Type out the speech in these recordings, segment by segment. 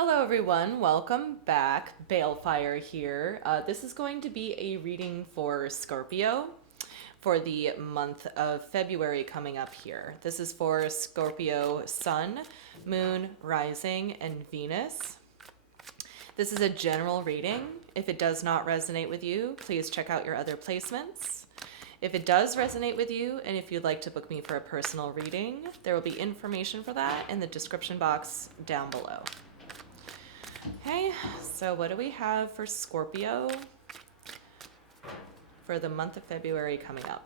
Hello, everyone. Welcome back. Balefire here. This is going to be a reading for Scorpio for the month of February coming up here. This is for Scorpio Sun, Moon, Rising, and Venus. This is a general reading. If it does not resonate with you, please check out your other placements. If it does resonate with you, and if you'd like to book me for a personal reading, there will be information for that in the description box down below. Okay, so what do we have for Scorpio for the month of February coming up?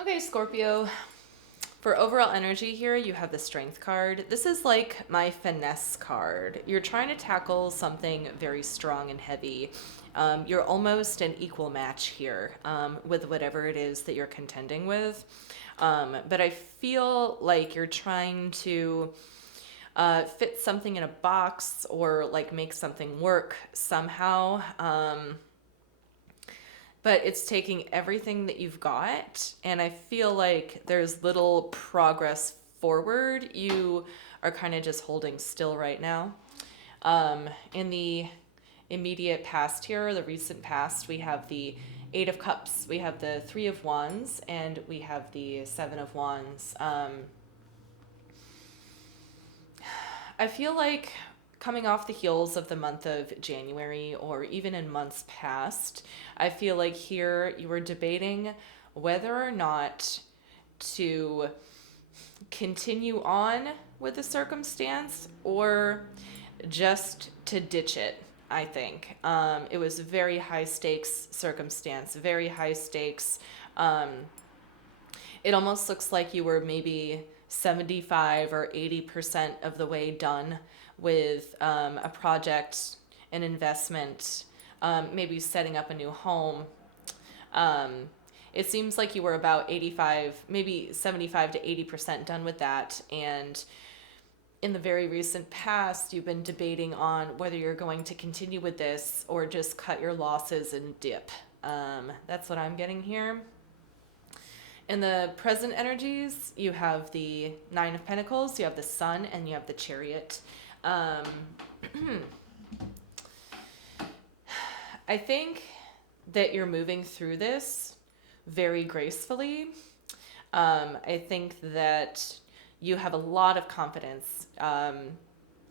Okay, Scorpio, for overall energy here, you have the Strength card. This is like my finesse card. You're trying to tackle something very strong and heavy. You're almost an equal match here with whatever it is that you're contending with. But I feel like you're trying to fit something in a box or like make something work somehow. But it's taking everything that you've got, and I feel like there's little progress forward. You are kind of just holding still right now. In the immediate past here, the recent past, we have the Eight of Cups, we have the Three of Wands, and we have the Seven of Wands. I feel like coming off the heels of the month of January or even in months past, I feel like here you were debating whether or not to continue on with the circumstance or just to ditch it. I think it was a very high stakes circumstance, very high stakes. It almost looks like you were maybe 75 or 80% of the way done with a project, an investment, maybe setting up a new home. It seems like you were about 85, maybe 75 to 80% done with that. And in the very recent past, you've been debating on whether you're going to continue with this or just cut your losses and dip. That's what I'm getting here. In the present energies, you have the Nine of Pentacles, you have the Sun, and you have the Chariot. I think that you're moving through this very gracefully. I think that you have a lot of confidence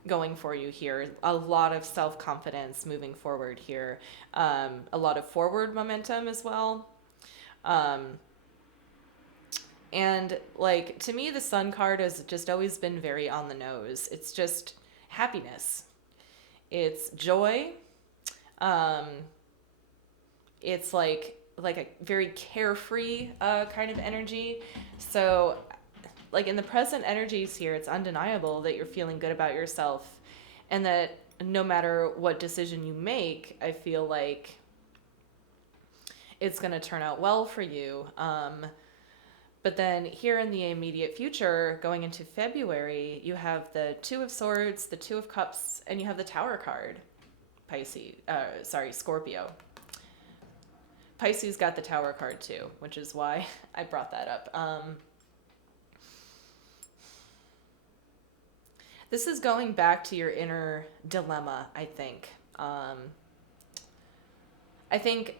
going for you here, a lot of self-confidence moving forward here, a lot of forward momentum as well. And like, to me, the Sun card has just always been very on the nose. It's just happiness. It's joy. It's like a very carefree kind of energy. So like in the present energies here, it's undeniable that you're feeling good about yourself and that no matter what decision you make, I feel like it's going to turn out well for you. But then here in the immediate future, going into February, you have the Two of Swords, the Two of Cups, and you have the Tower card. Scorpio. Pisces got the Tower card too, which is why I brought that up. This is going back to your inner dilemma, I think. I think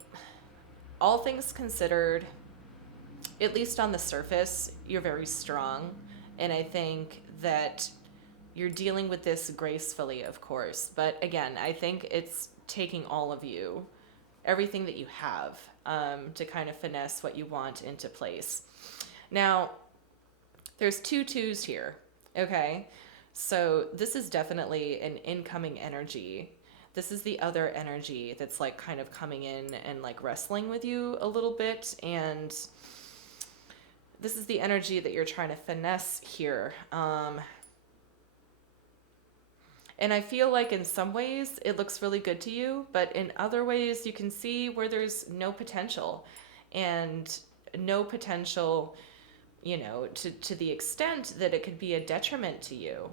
all things considered, at least on the surface, you're very strong. And I think that you're dealing with this gracefully, of course. But again, I think it's taking all of you, everything that you have, to kind of finesse what you want into place. Now, there's two twos here, okay? So this is definitely an incoming energy. This is the other energy that's like kind of coming in and like wrestling with you a little bit. And this is the energy that you're trying to finesse here. And I feel like in some ways it looks really good to you, but in other ways you can see where there's no potential, and no potential, you know, to the extent that it could be a detriment to you.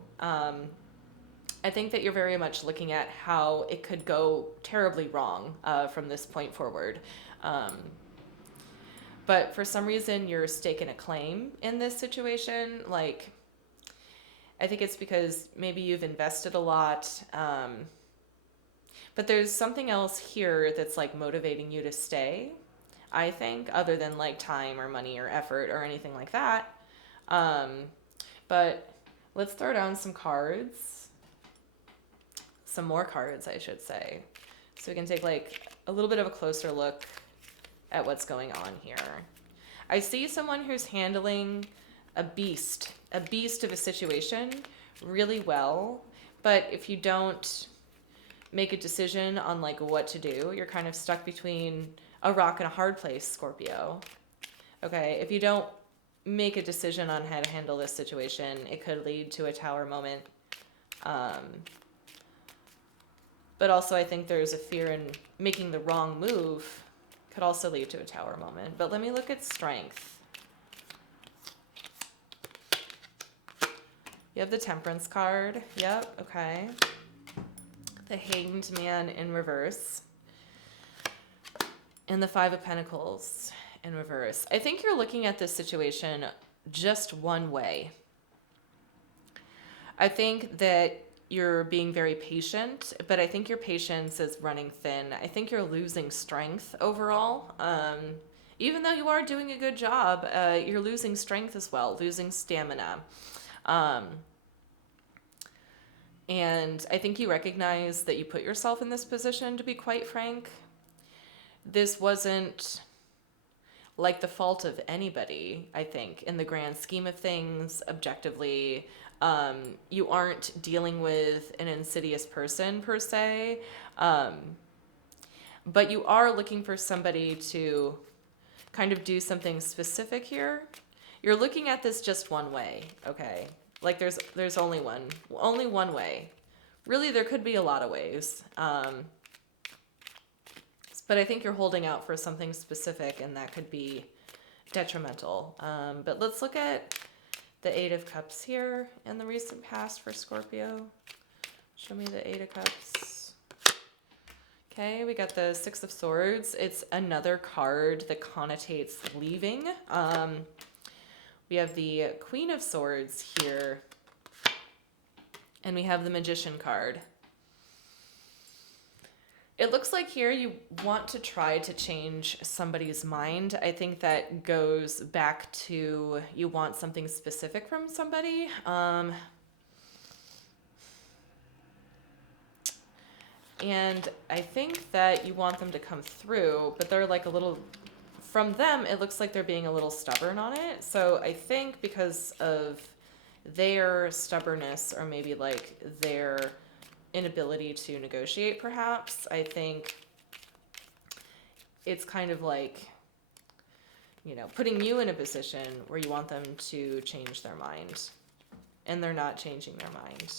I think that you're very much looking at how it could go terribly wrong from this point forward. But for some reason, you're staking a claim in this situation. Like, I think it's because maybe you've invested a lot. But there's something else here that's like motivating you to stay, I think, other than like time or money or effort or anything like that. But let's throw down some cards. Some more cards, I should say. So we can take like a little bit of a closer look at what's going on here. I see someone who's handling a beast of a situation really well, but if you don't make a decision on like what to do, you're kind of stuck between a rock and a hard place, Scorpio. Okay, if you don't make a decision on how to handle this situation, it could lead to a tower moment. But also I think there's a fear in making the wrong move could also lead to a tower moment. But let me look at strength. You have the Temperance card. Yep, okay. The Hanged Man in reverse. And the Five of Pentacles in reverse. I think you're looking at this situation just one way. I think that you're being very patient, but I think your patience is running thin. I think you're losing strength overall. Even though you are doing a good job, you're losing strength as well, losing stamina. And I think you recognize that you put yourself in this position, to be quite frank. This wasn't like the fault of anybody, I think, in the grand scheme of things, objectively. You aren't dealing with an insidious person per se, but you are looking for somebody to kind of do something specific here. You're looking at this just one way, okay? Like there's only one way. Really, there could be a lot of ways. But I think you're holding out for something specific, and that could be detrimental. But let's look at the Eight of Cups here in the recent past for Scorpio. Show me the Eight of Cups. Okay, we got the Six of Swords. It's another card that connotates leaving. We have the Queen of Swords here. And we have the Magician card. It looks like here you want to try to change somebody's mind. I think that goes back to you want something specific from somebody. And I think that you want them to come through, but they're like a little, from them, it looks like they're being a little stubborn on it. So I think because of their stubbornness, or maybe like their inability to negotiate, perhaps, I think it's kind of like, you know, putting you in a position where you want them to change their mind, and they're not changing their mind.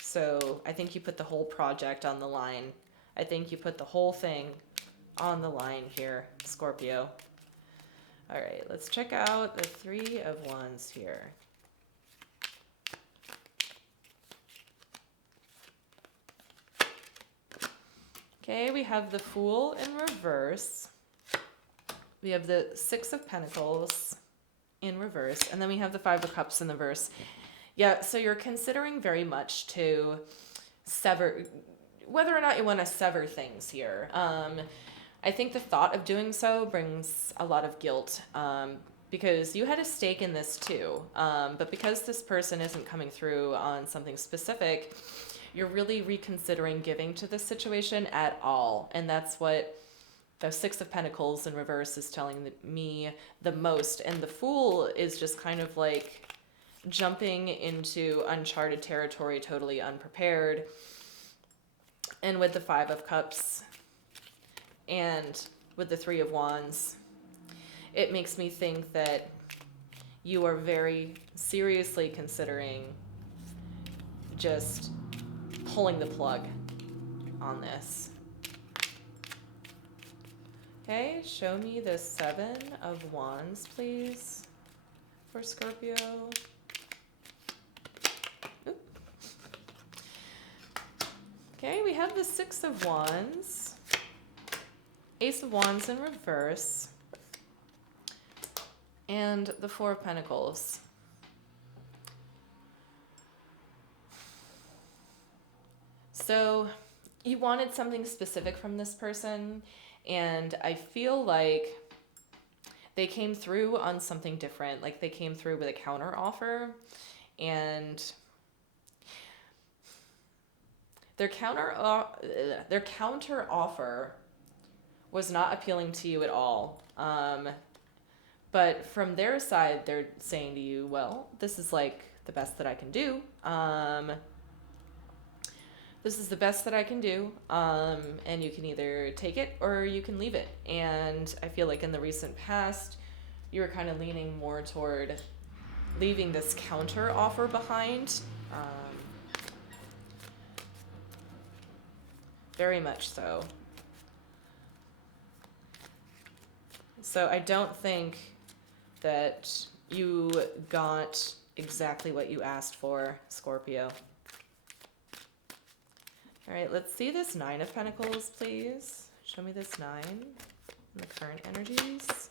So I think you put the whole project on the line. I think you put the whole thing on the line here, Scorpio. All right, let's check out the Three of Wands here. Okay, we have the Fool in reverse. We have the Six of Pentacles in reverse. And then we have the Five of Cups in the verse. Yeah, so you're considering very much to sever, whether or not you want to sever things here. I think the thought of doing so brings a lot of guilt, because you had a stake in this too. But because this person isn't coming through on something specific, you're really reconsidering giving to this situation at all. And that's what the Six of Pentacles in reverse is telling me the most. And the Fool is just kind of like jumping into uncharted territory, totally unprepared. And with the Five of Cups and with the Three of Wands, it makes me think that you are very seriously considering just pulling the plug on this. Okay, show me the Seven of Wands, please, for Scorpio. Oop. Okay, we have the Six of Wands, Ace of Wands in reverse, and the Four of Pentacles. So you wanted something specific from this person, and I feel like they came through on something different. Like they came through with a counter offer, and their counter offer was not appealing to you at all. But from their side, they're saying to you, well, this is like the best that I can do. This is the best that I can do, and you can either take it or you can leave it. And I feel like in the recent past, you were kind of leaning more toward leaving this counter offer behind. Very much so. So I don't think that you got exactly what you asked for, Scorpio. All right, let's see this Nine of Pentacles, please. Show me this Nine and the current energies.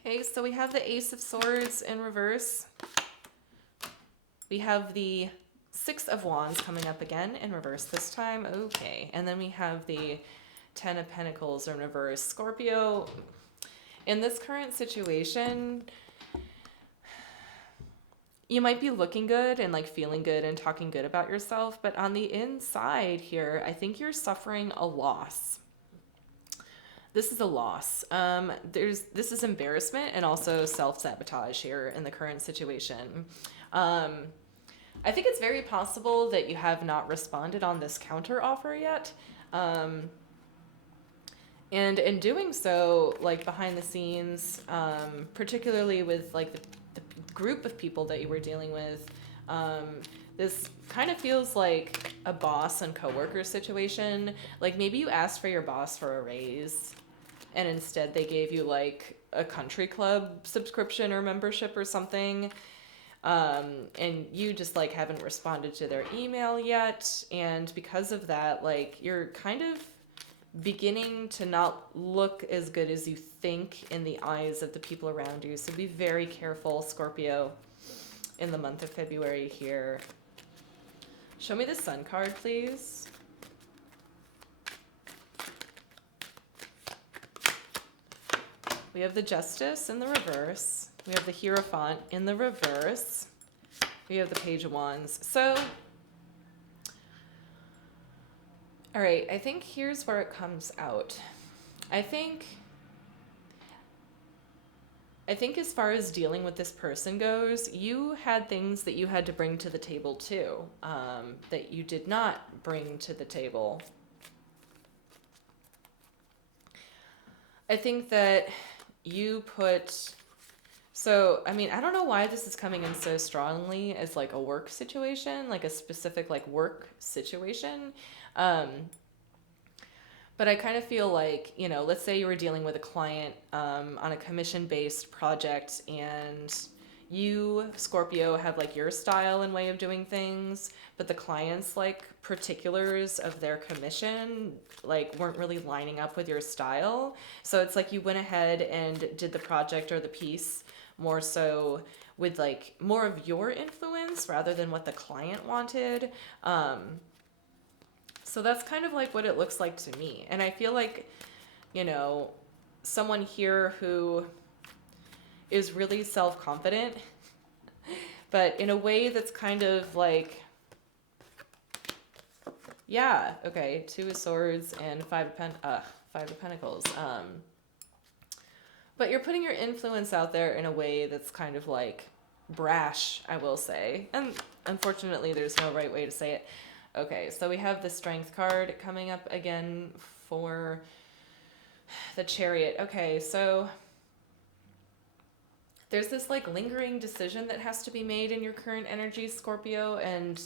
Okay, so we have the Ace of Swords in reverse. We have the Six of Wands coming up again in reverse this time. Okay, and then we have the Ten of Pentacles in reverse. Scorpio, in this current situation, you might be looking good and like feeling good and talking good about yourself, but on the inside here, I think you're suffering a loss. This is a loss. This is embarrassment and also self-sabotage here in the current situation. I think it's very possible that you have not responded on this counter offer yet. And in doing so, like behind the scenes, particularly with like the group of people that you were dealing with, this kind of feels like a boss and coworker situation. Like maybe you asked for your boss for a raise and instead they gave you like a country club subscription or membership or something. And you just like haven't responded to their email yet. And because of that, like you're kind of beginning to not look as good as you think in the eyes of the people around you. So be very careful, Scorpio, in the month of February here. Show me the Sun card, please. We have the Justice in the reverse. We have the Hierophant in the reverse. We have the Page of Wands. So, all right, I think here's where it comes out. I think as far as dealing with this person goes, you had things that you had to bring to the table too, that you did not bring to the table. I think that you put... So, I mean, I don't know why this is coming in so strongly as like a work situation, like a specific like work situation. But I kind of feel like, you know, let's say you were dealing with a client on a commission-based project and you, Scorpio, have like your style and way of doing things, but the client's like particulars of their commission like weren't really lining up with your style. So it's like you went ahead and did the project or the piece more so with like more of your influence rather than what the client wanted. So that's kind of like what it looks like to me. And I feel like, you know, someone here who is really self-confident, but in a way that's kind of like, yeah, okay, Two of Swords and Five of Pentacles. But you're putting your influence out there in a way that's kind of like brash, I will say. And unfortunately, there's no right way to say it. Okay, so we have the Strength card coming up again for the Chariot. Okay, so there's this like lingering decision that has to be made in your current energy, Scorpio, and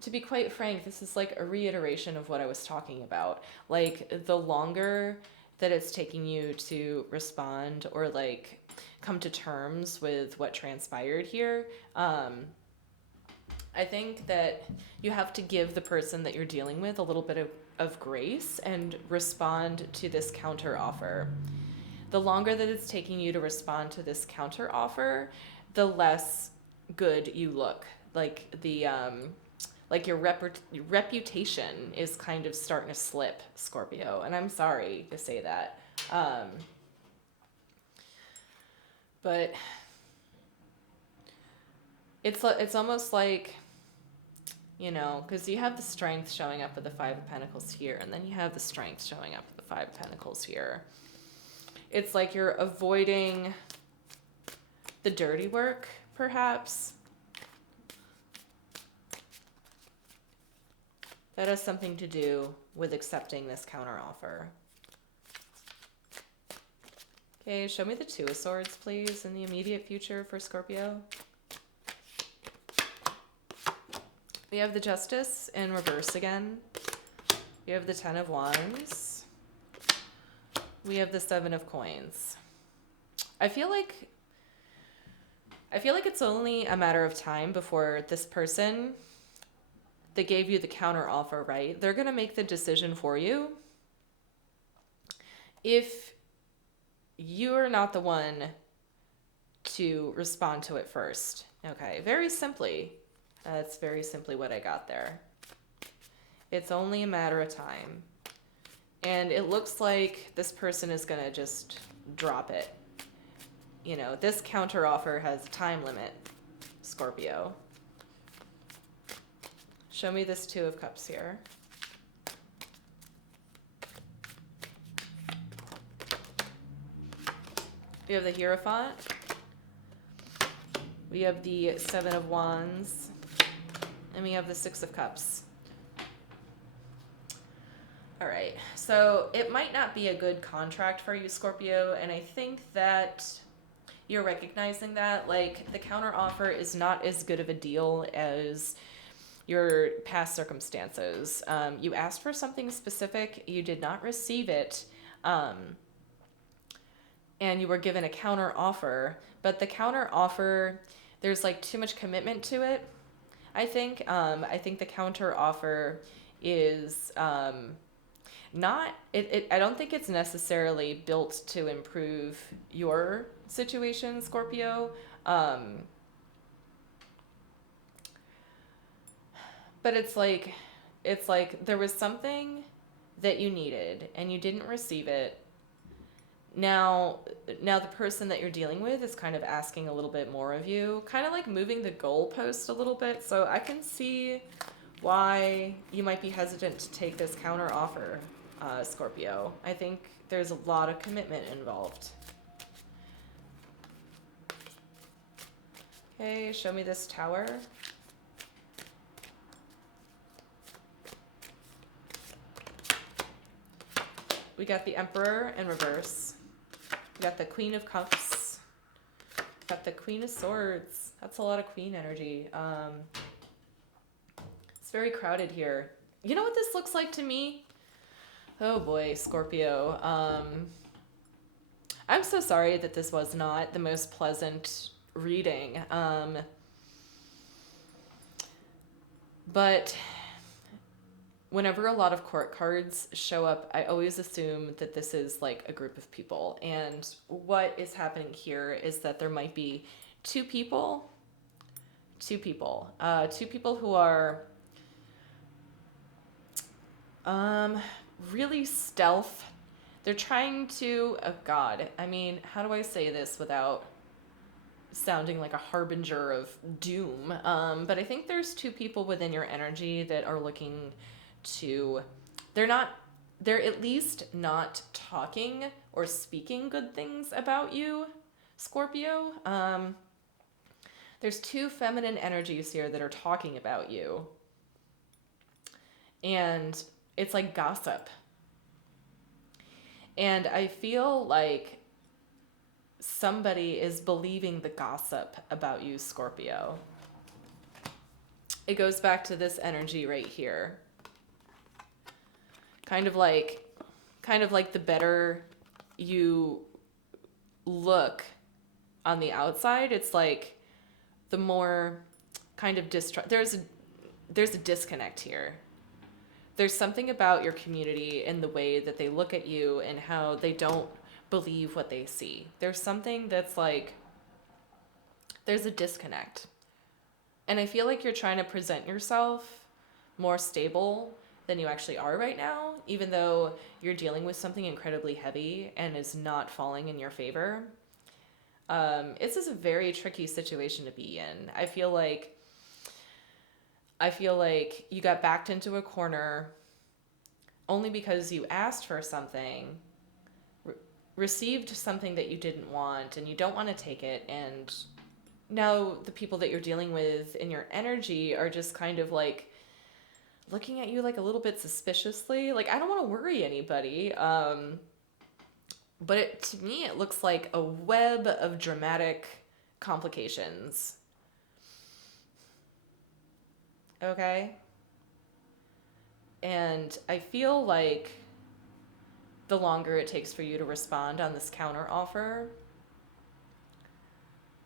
to be quite frank, this is like a reiteration of what I was talking about. Like the longer that it's taking you to respond or like come to terms with what transpired here, I think that you have to give the person that you're dealing with a little bit of grace and respond to this counter offer. The longer that it's taking you to respond to this counter offer, the less good you look. Like your reputation is kind of starting to slip, Scorpio, and I'm sorry to say that. But it's almost like, you know, because you have the Strength showing up with the Five of Pentacles here, and then you have the Strength showing up with the Five of Pentacles here. It's like you're avoiding the dirty work, perhaps. That has something to do with accepting this counteroffer. Okay, show me the Two of Swords, please, in the immediate future for Scorpio. We have the Justice in reverse again. We have the Ten of Wands. We have the Seven of Coins. I feel like it's only a matter of time before this person that gave you the counter offer, right? They're going to make the decision for you. If you're not the one to respond to it first. Okay, very simply. That's very simply what I got there. It's only a matter of time. And it looks like this person is going to just drop it. You know, this counter offer has a time limit, Scorpio. Show me this Two of Cups here. We have the Hierophant. We have the Seven of Wands. And we have the Six of Cups. All right, so it might not be a good contract for you, Scorpio, and I think that you're recognizing that. Like, the counter offer is not as good of a deal as your past circumstances. You asked for something specific, you did not receive it, and you were given a counter offer, but the counter offer, there's like too much commitment to it. I think the counter offer is not it I don't think it's necessarily built to improve your situation, Scorpio. But it's like there was something that you needed and you didn't receive it. Now the person that you're dealing with is kind of asking a little bit more of you, kind of like moving the goalpost a little bit. So I can see why you might be hesitant to take this counter offer, Scorpio. I think there's a lot of commitment involved. Okay, show me this Tower. We got the Emperor in reverse. We got the Queen of Cups. Got the Queen of Swords. That's a lot of Queen energy. It's very crowded here. You know what this looks like to me? Oh boy, Scorpio. I'm so sorry that this was not the most pleasant reading. But whenever a lot of court cards show up, I always assume that this is like a group of people. And what is happening here is that there might be two people who are really stealth. They're trying to, oh God, I mean, how do I say this without sounding like a harbinger of doom? But I think there's two people within your energy that are looking to, they're at least not talking or speaking good things about you, Scorpio. There's two feminine energies here that are talking about you. And it's like gossip. And I feel like somebody is believing the gossip about you, Scorpio. It goes back to this energy right here. Kind of like the better you look on the outside, it's like the more kind of distrust. There's a disconnect here. There's something about your community and the way that they look at you and how they don't believe what they see. There's something that's like, there's a disconnect. And I feel like you're trying to present yourself more stable than you actually are right now, even though you're dealing with something incredibly heavy and is not falling in your favor. It's just a very tricky situation to be in. I feel like you got backed into a corner only because you asked for something, received something that you didn't want, and you don't want to take it. And now the people that you're dealing with in your energy are just kind of like looking at you like a little bit suspiciously. Like, I don't want to worry anybody. But to me, it looks like a web of dramatic complications. Okay? And I feel like the longer it takes for you to respond on this counter offer,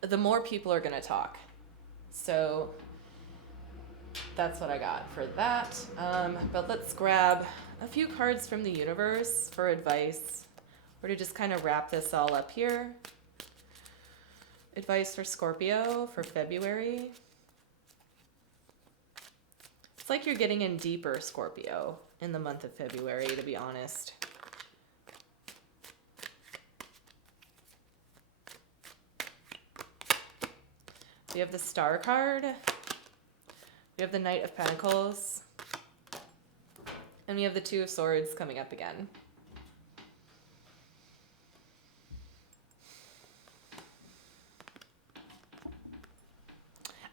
the more people are going to talk. So that's what I got for that. But let's grab a few cards from the universe for advice, or to just kind of wrap this all up here. Advice for Scorpio for February. It's like you're getting in deeper, Scorpio, in the month of February, to be honest. We have the Star card. We have the Knight of Pentacles. And we have the Two of Swords coming up again.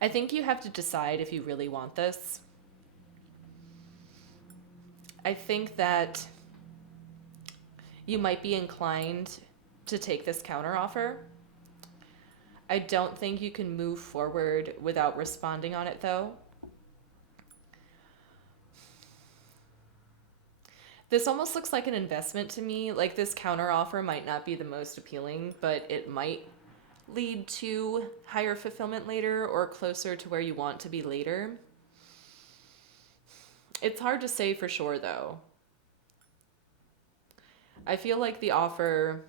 I think you have to decide if you really want this. I think that you might be inclined to take this counteroffer. I don't think you can move forward without responding on it, though. This almost looks like an investment to me. Like, this counteroffer might not be the most appealing, but it might lead to higher fulfillment later or closer to where you want to be later. It's hard to say for sure, though. I feel like the offer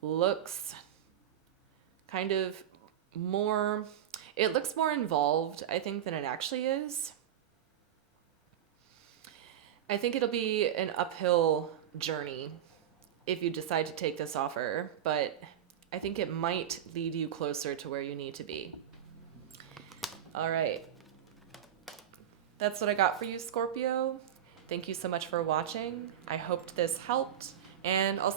looks kind of more, it looks more involved, I think, than it actually is. I think it'll be an uphill journey if you decide to take this offer, but I think it might lead you closer to where you need to be. All right. That's what I got for you, Scorpio. Thank you so much for watching. I hoped this helped, and I'll